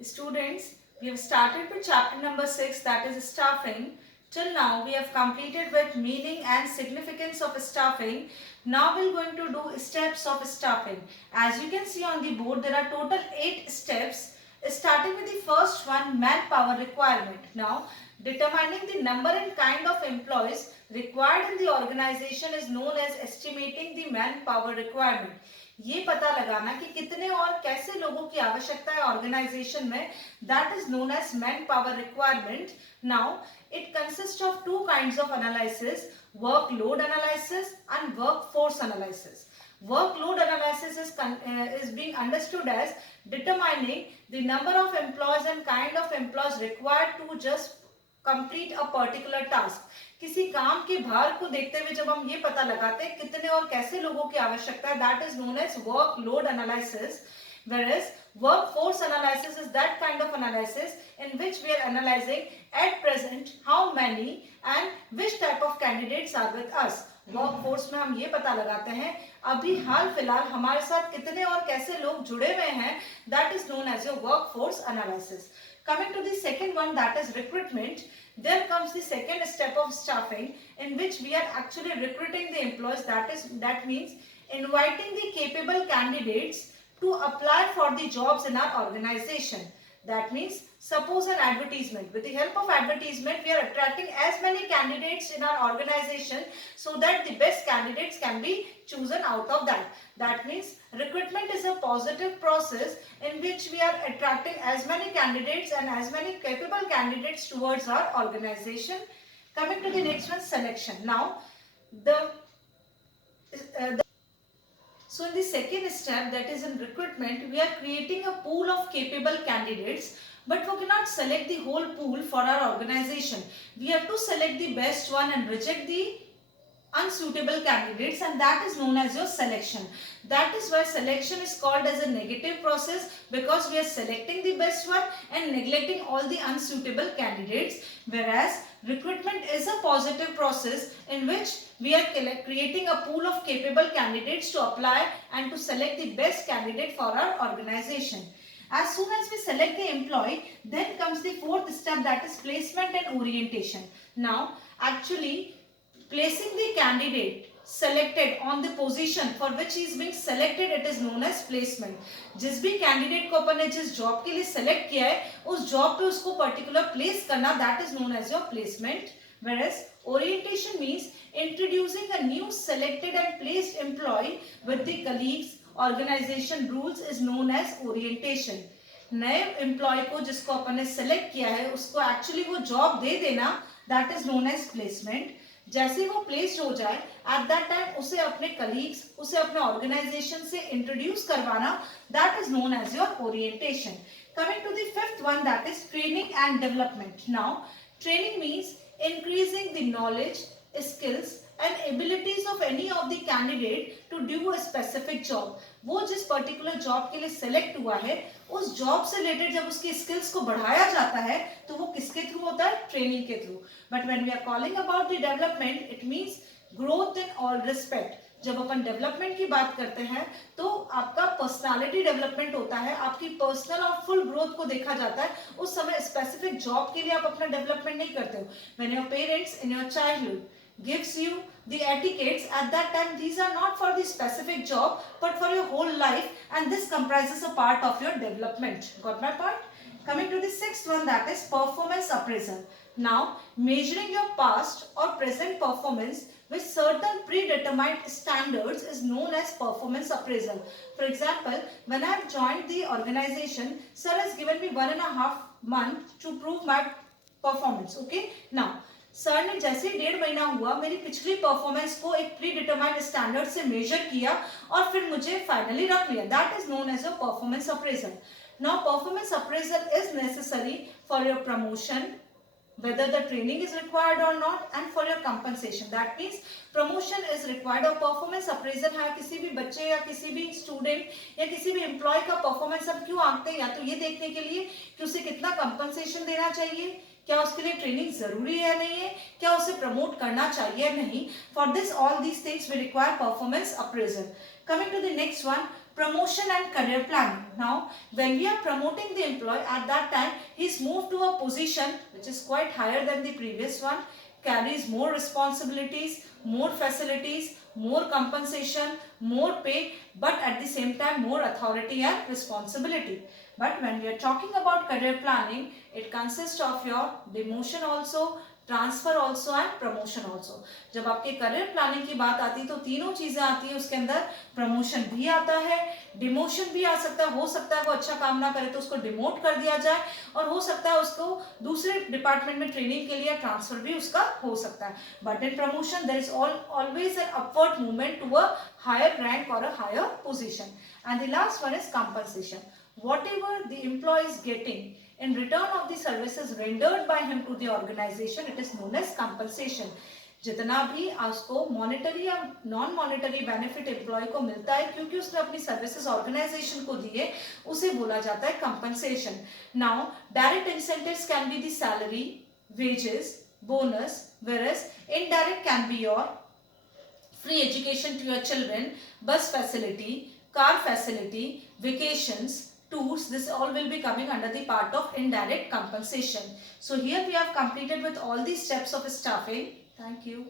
Students, we have started with chapter number 6, that is staffing. Till now we have completed with meaning and significance of staffing. Now we are going to do steps of staffing. As you can see on the board, there are total 8 steps. Starting with the first one, manpower requirement. Now, determining the number and kind of employees required in the organization is known as estimating the manpower requirement. ये पता लगाना कि कितने और कैसे लोगों की आवश्यकता है ऑर्गेनाइजेशन में, that is known as man power requirement. Now it consists of two kinds of analysis: workload analysis and workforce analysis. Workload analysis is being understood as determining the number of employees and kind of employees required to just complete a particular task. किसी काम के भार को देखते हुए जब हम ये पता लगाते हैं कितने और कैसे लोगों की आवश्यकता है, that is known as workload analysis. Whereas workforce analysis is that kind of analysis in which we are analyzing at present how many and which type of candidates are with us. Workforce में हम ये पता लगाते हैं अभी हाल फिलहाल हमारे साथ कितने और कैसे लोग जुड़े हुए हैं, that is known as your workforce analysis. Coming to the second one, that is recruitment. There comes the second step of staffing in which we are actually recruiting the employees. That means inviting the capable candidates to apply for the jobs in our organization. That means suppose an advertisement. With the help of advertisement, we are attracting as many candidates in our organization so that the best candidates can be chosen out of that. That means recruitment is a positive process in which we are attracting as many candidates and as many capable candidates towards our organization. Coming to the next one, selection. Now, so in the second step, that is in recruitment, we are creating a pool of capable candidates, but we cannot select the whole pool for our organization. We have to select the best one and reject the unsuitable candidates, and that is known as your selection. That is why selection is called as a negative process, because we are selecting the best one and neglecting all the unsuitable candidates, whereas recruitment is a positive process in which we are creating a pool of capable candidates to apply and to select the best candidate for our organization. As soon as we select the employee, then comes the fourth step, that is placement and orientation. Now, actually, placing the candidate selected on the position for which he is being selected, it is known as placement. जिस भी candidate को अपन ने जिस job के लिए select किया है उस जॉब पे उसको पर्टिकुलर प्लेस करना, that is known as your placement. Whereas orientation means introducing a new selected and placed employee with the colleagues organization rules is known as orientation. नए एम्प्लॉय को जिसको अपन ने सेलेक्ट किया है उसको एक्चुअली वो जॉब दे देना, that is known as placement. जैसे वो प्लेस्ड हो जाए एट दैट टाइम उसे अपने कलीग्स, उसे अपने ऑर्गेनाइजेशन से इंट्रोड्यूस करवाना, that is known as your orientation. Coming to the fifth one, that is training and development. Now training means increasing the knowledge, skills and abilities of any of the candidate to do a specific job. वो जिस particular job के लिए select हुआ है उस job से related जब उसकी स्किल्स को बढ़ाया जाता है तो वो किसके थ्रू होता है? ट्रेनिंग के through. But when we are calling about the development, it means growth in all respect. जब अपन डेवलपमेंट की बात करते हैं तो आपका पर्सनालिटी डेवलपमेंट होता है, आपकी पर्सनल और फुल ग्रोथ को देखा जाता है. उस समय स्पेसिफिक जॉब के लिए आप अपना डेवलपमेंट नहीं करते हो. When your parents in your childhood gives you the etiquettes at that time, these are not for the specific job but for your whole life, and this comprises a part of your development. Got my point? Coming to the sixth one, that is performance appraisal. Now, measuring your past or present performance with certain predetermined standards is known as performance appraisal. For example, when I have joined the organization, sir has given me 1.5 months to prove my performance. Okay, now sir ने जैसे 1.5 महीना हुआ मेरी पिछली performance को एक pre determined standard से measure किया और फिर मुझे फाइनली रख लिया, that is known as a performance appraisal. Now performance appraisal is necessary for your promotion, whether the training is required or not, and for your compensation. That means promotion is required और performance appraisal है किसी भी बच्चे या किसी भी student या किसी भी एम्प्लॉय का परफॉर्मेंस हम क्यों आंकते हैं? या तो ये देखने के लिए कि उसे कितना कंपनसेशन देना चाहिए, क्या उसके लिए ट्रेनिंग जरूरी है नहीं है, क्या उसे प्रमोट करना चाहिए नहीं. For this all these things we require performance appraisal. Coming to the next one, promotion and career planning. Now, when we are promoting the employee, at that time he is moved to a position which is quite higher than the previous one, carries more responsibilities, more facilities, more compensation, more pay, but at the same time more authority and responsibility. But when we are talking about career planning, it consists of your demotion also, transfer also and promotion also. जब आपके career planning की बात आती है तो तीनों चीजें आती है उसके अंदर. प्रमोशन भी आता है, डिमोशन भी आ सकता है, हो सकता है वो अच्छा काम ना करे तो उसको डिमोट कर दिया जाए, और हो सकता है उसको दूसरे डिपार्टमेंट में ट्रेनिंग के लिए ट्रांसफर भी उसका हो सकता है. But in promotion there is always an upward movement to a higher rank और a higher position. And the last one is compensation. Whatever the employee is getting in return of the services rendered by him to the organization, it is known as compensation. जितना भी उसको monetary या non monetary benefit employ को मिलता है क्योंकि उसने अपनी सर्विसेज ऑर्गेनाइजेशन को दिए, उसे बोला जाता है compensation. Now direct incentives can be the salary, wages, bonus, whereas indirect can be your free education to your children, bus facility, car facility, vacations, tours. This all will be coming under the part of indirect compensation. So here we have completed with all the steps of staffing. Thank you.